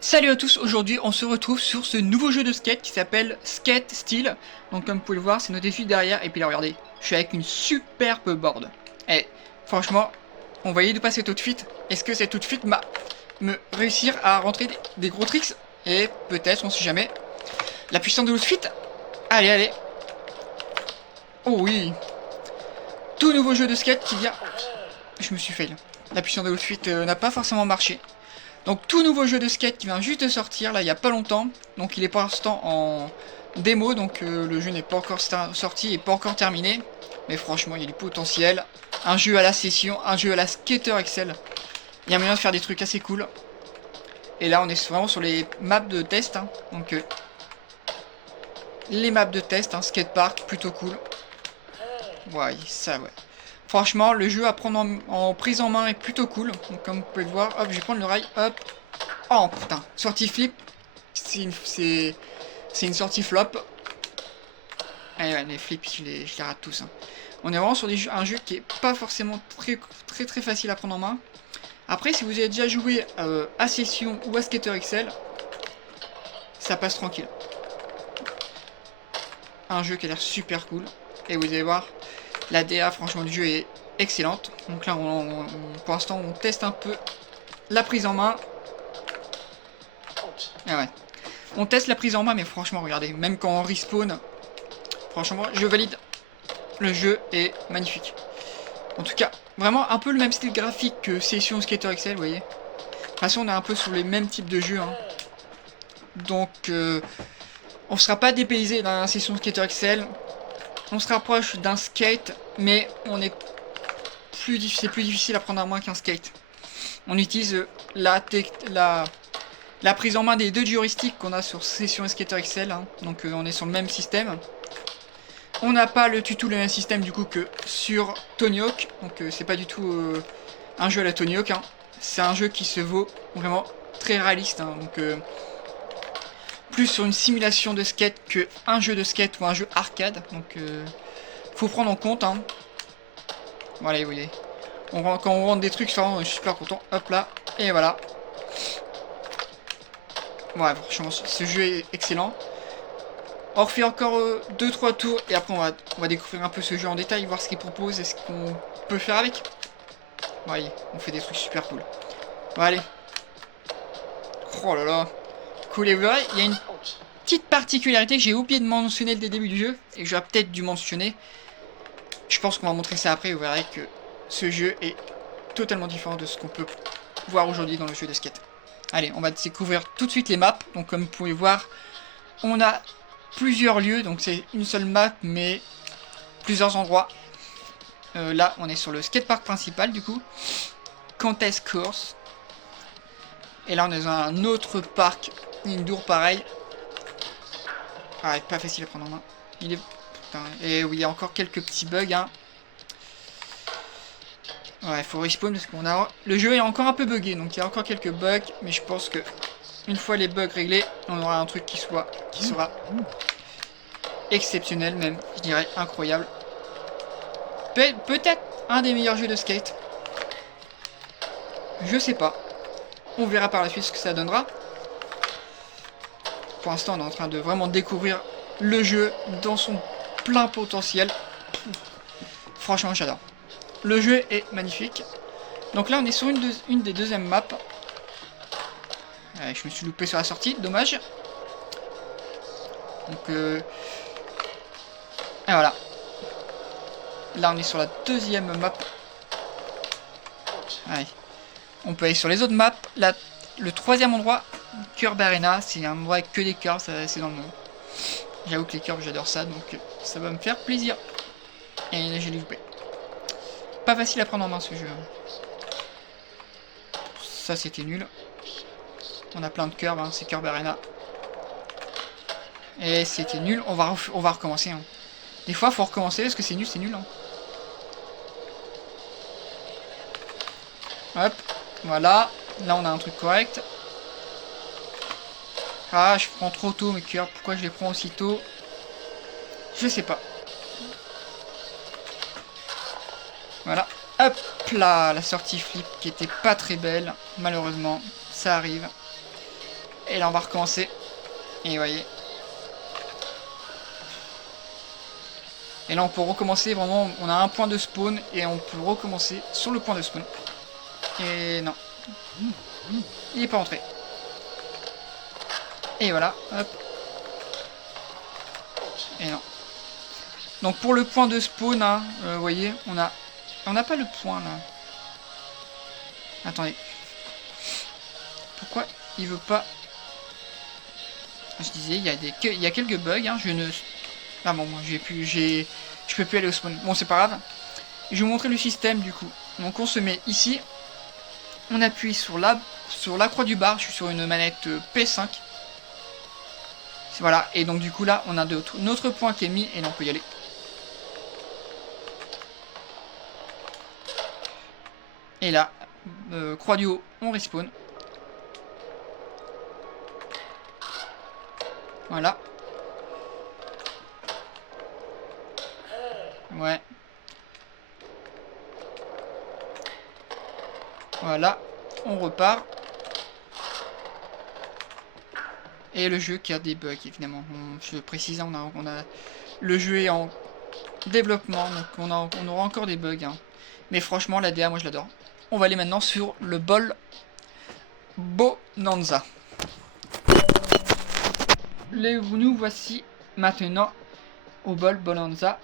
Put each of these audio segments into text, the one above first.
Salut à tous, aujourd'hui on se retrouve sur ce nouveau jeu de skate qui s'appelle Skate Steel. Donc comme vous pouvez le voir, c'est noté juste derrière, et puis là regardez, je suis avec une superbe board. Et franchement, on va y aller passer tout de suite. Est-ce que cette tout de suite va me réussir à rentrer des gros tricks? Et peut-être, on sait jamais. La puissance de l'outfit. Allez, allez. Oh oui. Tout nouveau jeu de skate qui vient. Je me suis fail. La puissance de l'outfit n'a pas forcément marché. Donc tout nouveau jeu de skate qui vient juste de sortir là il y a pas longtemps. Donc il est pour l'instant en démo, donc le jeu n'est pas encore sorti et pas encore terminé. Mais franchement il y a du potentiel. Un jeu à la session, un jeu à la Skater Excel. Il y a moyen de faire des trucs assez cool. Et là on est vraiment sur les maps de test. Hein. Donc les maps de test, hein, skatepark, plutôt cool. Ouais, ça ouais. Franchement, le jeu à prendre en prise en main est plutôt cool. Donc comme vous pouvez le voir, hop, je vais prendre le rail, hop. Oh putain, sortie flip, c'est une sortie flop. Allez, ouais, les flips, je les rate tous. Hein. On est vraiment sur un jeu qui est pas forcément très facile à prendre en main. Après, si vous avez déjà joué à Session ou à Skater Excel, ça passe tranquille. Un jeu qui a l'air super cool. Et vous allez voir, la DA, franchement, du jeu est excellente. Donc là, pour l'instant, on teste un peu la prise en main. Ah ouais. On teste la prise en main, mais franchement, regardez, même quand on respawn, franchement, je valide. Le jeu est magnifique. En tout cas, vraiment un peu le même style graphique que Session Skater Excel, vous voyez. De toute façon, on est un peu sur les mêmes types de jeux. Hein. Donc, on ne sera pas dépaysé dans la Session Skater Excel. On se rapproche d'un skate, mais c'est plus difficile à prendre en main qu'un skate. On utilise la prise en main des deux heuristiques qu'on a sur Session et Skater Excel. Hein. Donc, on est sur le même système. On n'a pas le tuto le même système du coup que sur Tony Hawk. Donc, c'est pas du tout un jeu à la Tony Hawk. Hein. C'est un jeu qui se vaut vraiment très réaliste. Hein. Donc, plus sur une simulation de skate qu'un jeu de skate ou un jeu arcade. Donc faut prendre en compte. Hein. Voilà, vous voyez. Quand on rentre des trucs, je suis super content. Hop là, et voilà. Ouais, franchement, ce jeu est excellent. On refait encore 2-3 tours et après on va découvrir un peu ce jeu en détail, voir ce qu'il propose et ce qu'on peut faire avec. Voyez, on fait des trucs super cool. Bon, allez. Oh là là. Cool, et vous verrez, il y a une petite particularité que j'ai oublié de mentionner dès le début du jeu et que j'aurais peut-être dû mentionner. Je pense qu'on va montrer ça après, vous verrez que ce jeu est totalement différent de ce qu'on peut voir aujourd'hui dans le jeu de skate. Allez, on va découvrir tout de suite les maps. Donc comme vous pouvez voir, on a plusieurs lieux, donc c'est une seule map mais plusieurs endroits. Là, on est sur le skatepark principal du coup. Contest Course. Et là, on est dans un autre parc indoor pareil. Ah, pas facile à prendre en main. Il est... Putain. Et oui, il y a encore quelques petits bugs. Hein. Ouais, il faut respawn parce qu'on a... Le jeu est encore un peu buggé, donc il y a encore quelques bugs. Mais je pense que une fois les bugs réglés, on aura un truc qui sera exceptionnel même, je dirais incroyable. Peut-être un des meilleurs jeux de skate. Je sais pas. On verra par la suite ce que ça donnera. Pour l'instant, on est en train de vraiment découvrir le jeu dans son plein potentiel. Franchement, j'adore. Le jeu est magnifique. Donc là, on est sur une des deuxièmes maps. Je me suis loupé sur la sortie, dommage. Donc, et voilà. Là, on est sur la deuxième map. Allez. On peut aller sur les autres maps. Là, le troisième endroit, Curb Arena, c'est un endroit avec que des curves, c'est dans le nom. J'avoue que les curves, j'adore ça, donc ça va me faire plaisir. Et là, j'ai loupé. Pas facile à prendre en main ce jeu. Ça, c'était nul. On a plein de curves, hein, c'est Curb Arena. Et c'était nul, on va recommencer. Hein. Des fois, faut recommencer parce que c'est nul. Hein. Hop, voilà. Là, on a un truc correct. Ah, je prends trop tôt mes curves. Pourquoi je les prends aussi tôt? Je sais pas. Voilà. Hop là, la sortie flip qui était pas très belle. Malheureusement, ça arrive. Et là on va recommencer. Et vous voyez. Et là on peut recommencer vraiment, on a un point de spawn et on peut recommencer sur le point de spawn. Et non. Il n'est pas entré. Et voilà, hop. Et non. Donc pour le point de spawn, hein, vous voyez, on n'a pas le point là. Attendez. Pourquoi il veut pas... Je disais, il y a quelques bugs, hein, je ne... Ah bon, moi je peux plus aller au spawn. Bon, c'est pas grave. Je vais vous montrer le système du coup. Donc on se met ici. On appuie sur la croix du bar. Je suis sur une manette P5. Voilà. Et donc du coup là, on a notre point qui est mis et là on peut y aller. Et là, croix du haut, on respawn. Voilà. Ouais. Voilà. On repart. Et le jeu qui a des bugs, évidemment. Je précise, on a le jeu est en développement, donc on aura encore des bugs. Hein. Mais franchement, la DA, moi je l'adore. On va aller maintenant sur le bol Bonanza. Nous voici maintenant au bol Bonanza.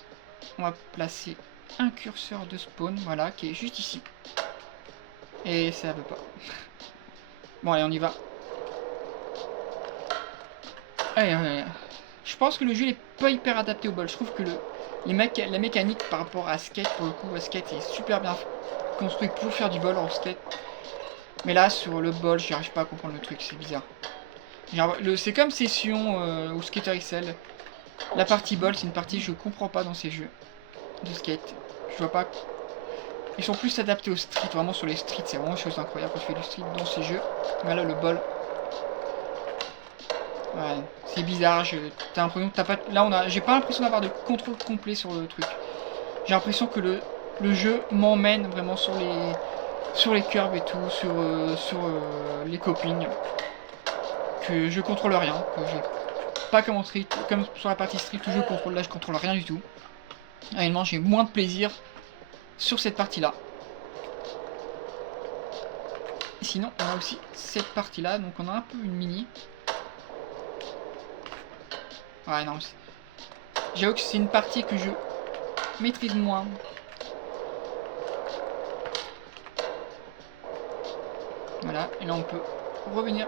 On va placer un curseur de spawn, voilà, qui est juste ici. Et ça veut pas. Bon, allez, on y va. Allez, je pense que le jeu n'est pas hyper adapté au bol. Je trouve que la mécanique par rapport à Skate, pour le coup, Skate est super bien construit pour faire du bol en Skate. Mais là, sur le bol, j'arrive pas à comprendre le truc, c'est bizarre. C'est comme Session ou Skater XL. La partie bol, c'est une partie que je comprends pas dans ces jeux de skate. Je vois pas. Ils sont plus adaptés au street, vraiment sur les streets, c'est vraiment une chose incroyable quand tu fais du street dans ces jeux. Voilà le bol. Ouais, c'est bizarre, t'as l'impression que t'as pas. Là j'ai pas l'impression d'avoir de contrôle complet sur le truc. J'ai l'impression que le jeu m'emmène vraiment sur les curves et tout, sur les copings. Que je contrôle rien, que j'ai pas comme en street, comme sur la partie street où je contrôle, là je contrôle rien du tout. Réellement j'ai moins de plaisir sur cette partie là. Sinon on a aussi cette partie là, donc on a un peu une mini. Ouais non, j'avoue que c'est une partie que je maîtrise moins. Voilà, et là on peut revenir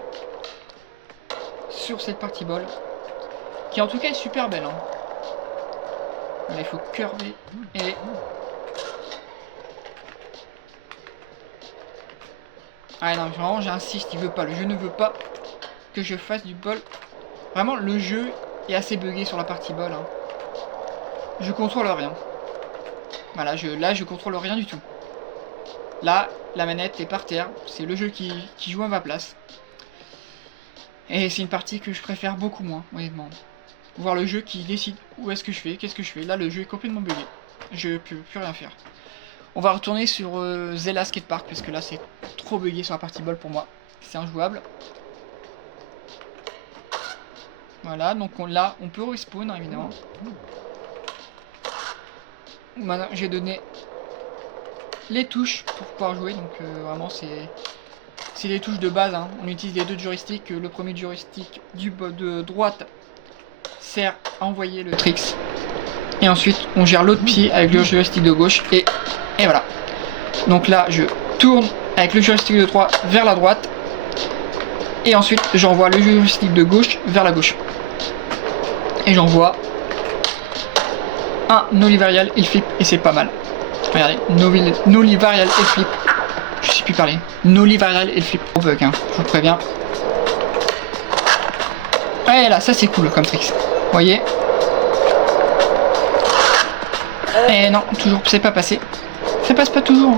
sur cette partie bol, qui en tout cas est super belle. Hein. Là, il faut curver et... Ah non, vraiment j'insiste, il veut pas, le jeu ne veut pas que je fasse du bol. Vraiment le jeu est assez buggé sur la partie bol. Hein. Je contrôle rien. Voilà, là je contrôle rien du tout. Là, la manette est par terre, c'est le jeu qui joue à ma place. Et c'est une partie que je préfère beaucoup moins, honnêtement. Voir le jeu qui décide où est-ce que je fais, qu'est-ce que je fais. Là, le jeu est complètement bugué. Je peux plus rien faire. On va retourner sur Zella Skatepark, parce que là, c'est trop bugué sur la partie bol pour moi. C'est injouable. Voilà, donc là, on peut respawn, hein, évidemment. Maintenant, j'ai donné les touches pour pouvoir jouer, donc vraiment, c'est les touches de base, hein. On utilise les deux joysticks. Le premier joystick de droite sert à envoyer le tricks. Et ensuite, on gère l'autre pied avec le joystick de gauche. Et voilà. Donc là, je tourne avec le joystick de droite vers la droite. Et ensuite, j'envoie le joystick de gauche vers la gauche. Et j'envoie un nollie varial et flip. Et c'est pas mal. Regardez, nollie varial et flip. Je sais plus parler. Nollie varial et flip. Au bug, hein, je vous préviens. Ouais, là, ça c'est cool comme tricks. Vous voyez? Et non, toujours, c'est pas passé. Ça passe pas toujours.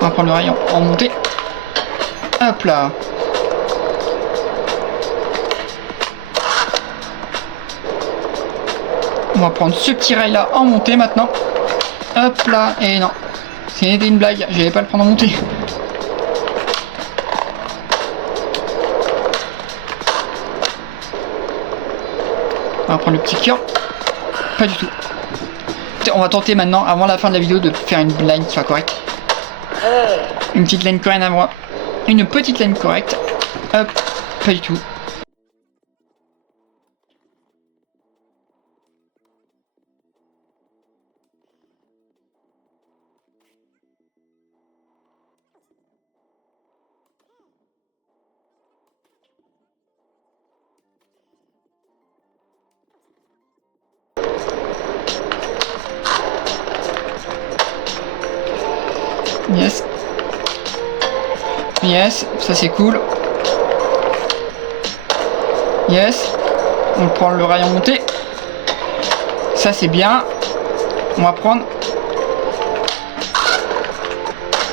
On va prendre le rail en montée. Hop là. On va prendre ce petit rail là en montée maintenant. Hop là. Et non. C'était une blague, j'allais pas le prendre en montée. On va prendre le petit cœur. Pas du tout. On va tenter maintenant, avant la fin de la vidéo, de faire une line qui soit correcte. Une petite line correcte à moi. Une petite line correcte. Hop, pas du tout. Yes. Yes, ça c'est cool. Yes. On prend le rayon monté. Ça c'est bien. On va prendre.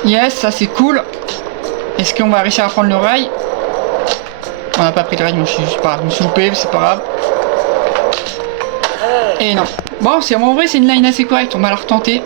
Yes, ça c'est cool. Est-ce qu'on va réussir à prendre le rail? On n'a pas pris le rail, mais je me suis loupé, c'est pas grave. Et non. Bon, en vrai c'est une line assez correcte, on va la retenter.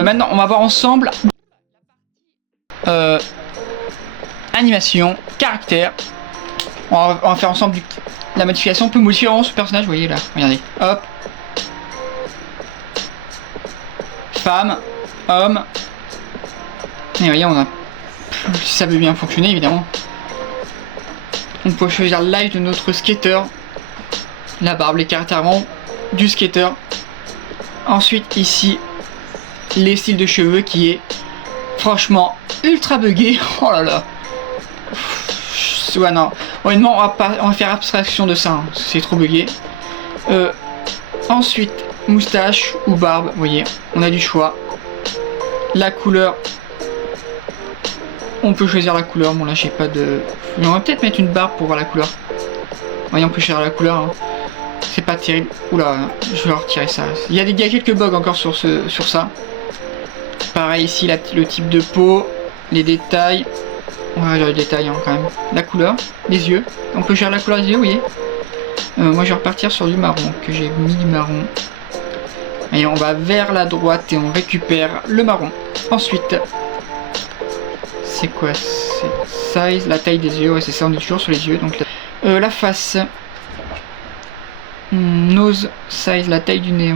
Maintenant, on va voir ensemble animation, caractère. On va faire ensemble la modification. On peut modifier vraiment ce personnage, vous voyez là. Regardez, hop. Femme, homme. Et vous voyez, on a plus, ça veut bien fonctionner évidemment. On peut choisir le live de notre skater. La barbe, les caractères vraiment du skater. Ensuite ici, les styles de cheveux qui est franchement ultra buggé. Oh là là. Ouais non, honnêtement on va faire abstraction de ça, hein. C'est trop buggé. Ensuite moustache ou barbe, vous voyez, on a du choix. La couleur, on peut choisir la couleur. Bon là j'ai pas de... on va peut-être mettre une barbe pour voir la couleur. Vous voyez, on peut choisir la couleur, hein. C'est pas terrible. Oula, je vais retirer ça. Il y a quelques bugs encore sur ça. Pareil ici, le type de peau, les détails. On va regarder les détails, hein, quand même. La couleur, les yeux. On peut gérer la couleur des yeux, vous voyez. Moi je vais repartir sur du marron, que j'ai mis du marron. Et on va vers la droite et on récupère le marron. Ensuite, c'est quoi? C'est size, la taille des yeux, ouais, c'est ça, on est toujours sur les yeux. Donc la face. Nose size, la taille du nez.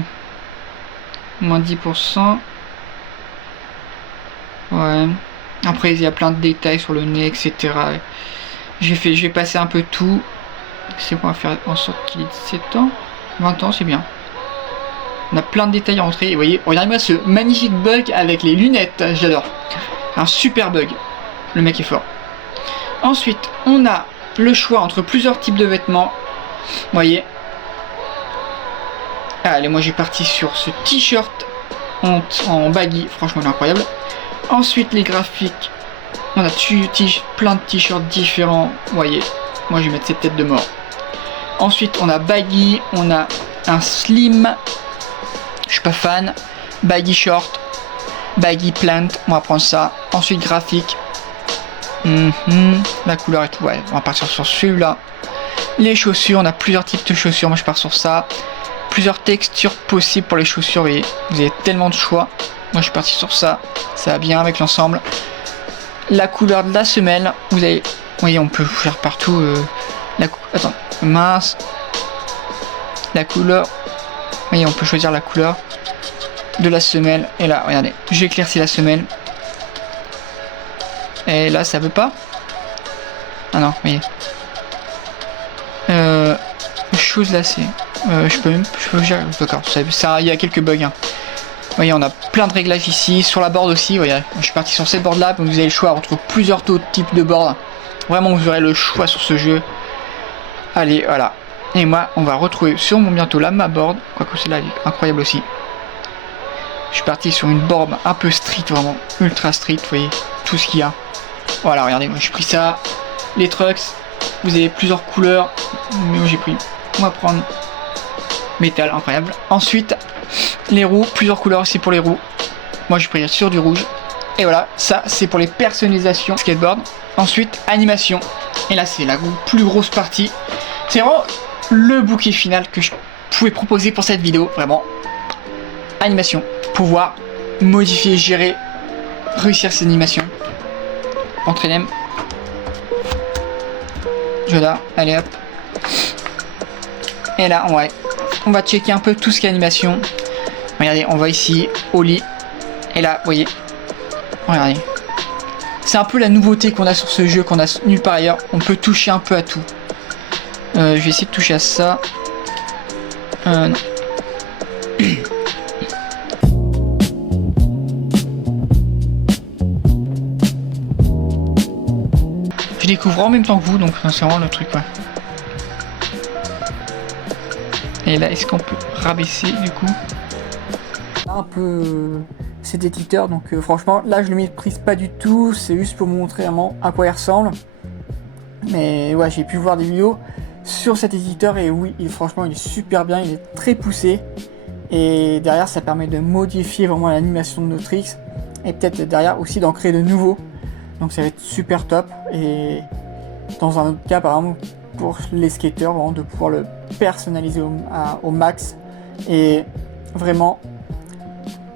Moins 10%. Ouais. Après il y a plein de détails sur le nez, etc. Je vais passer un peu tout. C'est bon, on va faire en sorte qu'il ait 17 ans. 20 ans, c'est bien. On a plein de détails à rentrer. Et vous voyez, regardez-moi ce magnifique bug avec les lunettes. J'adore. Un super bug. Le mec est fort. Ensuite, on a le choix entre plusieurs types de vêtements. Vous voyez. Allez, moi j'ai parti sur ce t-shirt en baggy. Franchement, il est incroyable. Ensuite, les graphiques. On a plein de t-shirts différents. Vous voyez. Moi, je vais mettre cette tête de mort. Ensuite, on a baggy. On a un slim. Je suis pas fan. Baggy short. Baggy plant. On va prendre ça. Ensuite, graphique. La couleur et tout. Ouais, on va partir sur celui-là. Les chaussures. On a plusieurs types de chaussures. Moi, je pars sur ça. Plusieurs textures possibles pour les chaussures. Vous avez tellement de choix. Moi, je suis parti sur ça. Ça va bien avec l'ensemble. La couleur de la semelle. Vous voyez, on peut faire partout. Attends, mince. La couleur. Vous voyez, on peut choisir la couleur de la semelle. Et là, regardez, j'ai éclairci la semelle. Et là, ça veut pas. Ah non, oui. Chose là, c'est... je peux gérer... D'accord, ça, il y a quelques bugs. Hein. Vous voyez, on a plein de réglages ici. Sur la board aussi, vous voyez, je suis parti sur cette board là. Donc vous avez le choix entre plusieurs types de board. Vraiment, vous aurez le choix sur ce jeu. Allez, voilà. Et moi, on va retrouver sur mon bientôt là ma board. Quoique celle-là, elle est incroyable aussi. Je suis parti sur une board un peu street, vraiment ultra street. Vous voyez, tout ce qu'il y a. Voilà, regardez, moi j'ai pris ça. Les trucks, vous avez plusieurs couleurs. Mais moi j'ai pris, on va prendre métal, incroyable. Ensuite, les roues, plusieurs couleurs aussi pour les roues. Moi j'ai pris sur du rouge. Et voilà, ça c'est pour les personnalisations skateboard. Ensuite, animation. Et là c'est la plus grosse partie. C'est vraiment le bouquet final que je pouvais proposer pour cette vidéo. Vraiment, animation. Pouvoir modifier, gérer, réussir ces animations. Entraîner. Joda, allez hop. Et là, ouais, on va checker un peu tout ce qui est animation. Regardez, on va ici au lit. Et là, vous voyez, regardez. C'est un peu la nouveauté qu'on a sur ce jeu, qu'on a nulle part ailleurs. On peut toucher un peu à tout. Je vais essayer de toucher à ça. Non. Je découvre en même temps que vous, donc c'est vraiment le truc, ouais. Et là, est-ce qu'on peut rabaisser du coup un peu cet éditeur, donc franchement, là je le méprise pas du tout, c'est juste pour vous montrer vraiment à quoi il ressemble. Mais ouais, j'ai pu voir des vidéos sur cet éditeur et oui, franchement, il est super bien, il est très poussé. Et derrière, ça permet de modifier vraiment l'animation de nos tricks et peut-être derrière aussi d'en créer de nouveaux. Donc ça va être super top. Et dans un autre cas, par exemple, pour les skateurs, vraiment, de pouvoir le personnaliser au max et vraiment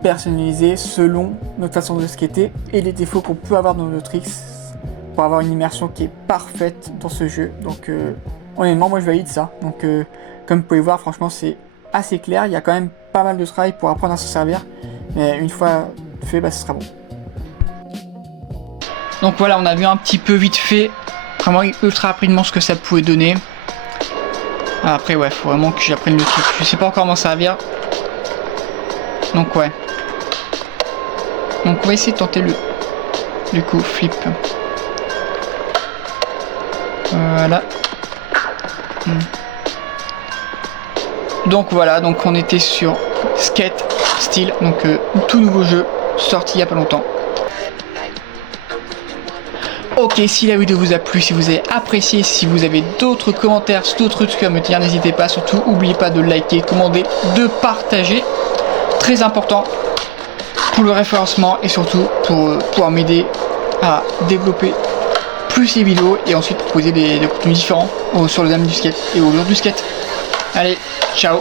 personnaliser selon notre façon de skater et les défauts qu'on peut avoir dans nos tricks pour avoir une immersion qui est parfaite dans ce jeu. Donc honnêtement, moi je valide ça. Donc comme vous pouvez voir, franchement c'est assez clair. Il y a quand même pas mal de travail pour apprendre à s'en servir, mais une fois fait, bah, ce sera bon. Donc voilà, on a vu un petit peu vite fait vraiment ultra rapidement ce que ça pouvait donner. Après ouais, faut vraiment que j'apprenne le truc. Je sais pas encore m'en servir. Donc ouais. Donc on va essayer de tenter du coup flip. Voilà. Donc voilà, donc on était sur Skate Steel, donc tout nouveau jeu sorti il y a pas longtemps. Ok, si la vidéo vous a plu, si vous avez apprécié, si vous avez d'autres commentaires, d'autres trucs à me dire, n'hésitez pas. Surtout, n'oubliez pas de liker, commander, de partager. Très important pour le référencement et surtout pour pouvoir m'aider à développer plus les vidéos et ensuite proposer des contenus différents sur le domaine du skate et au jour du skate. Allez, ciao!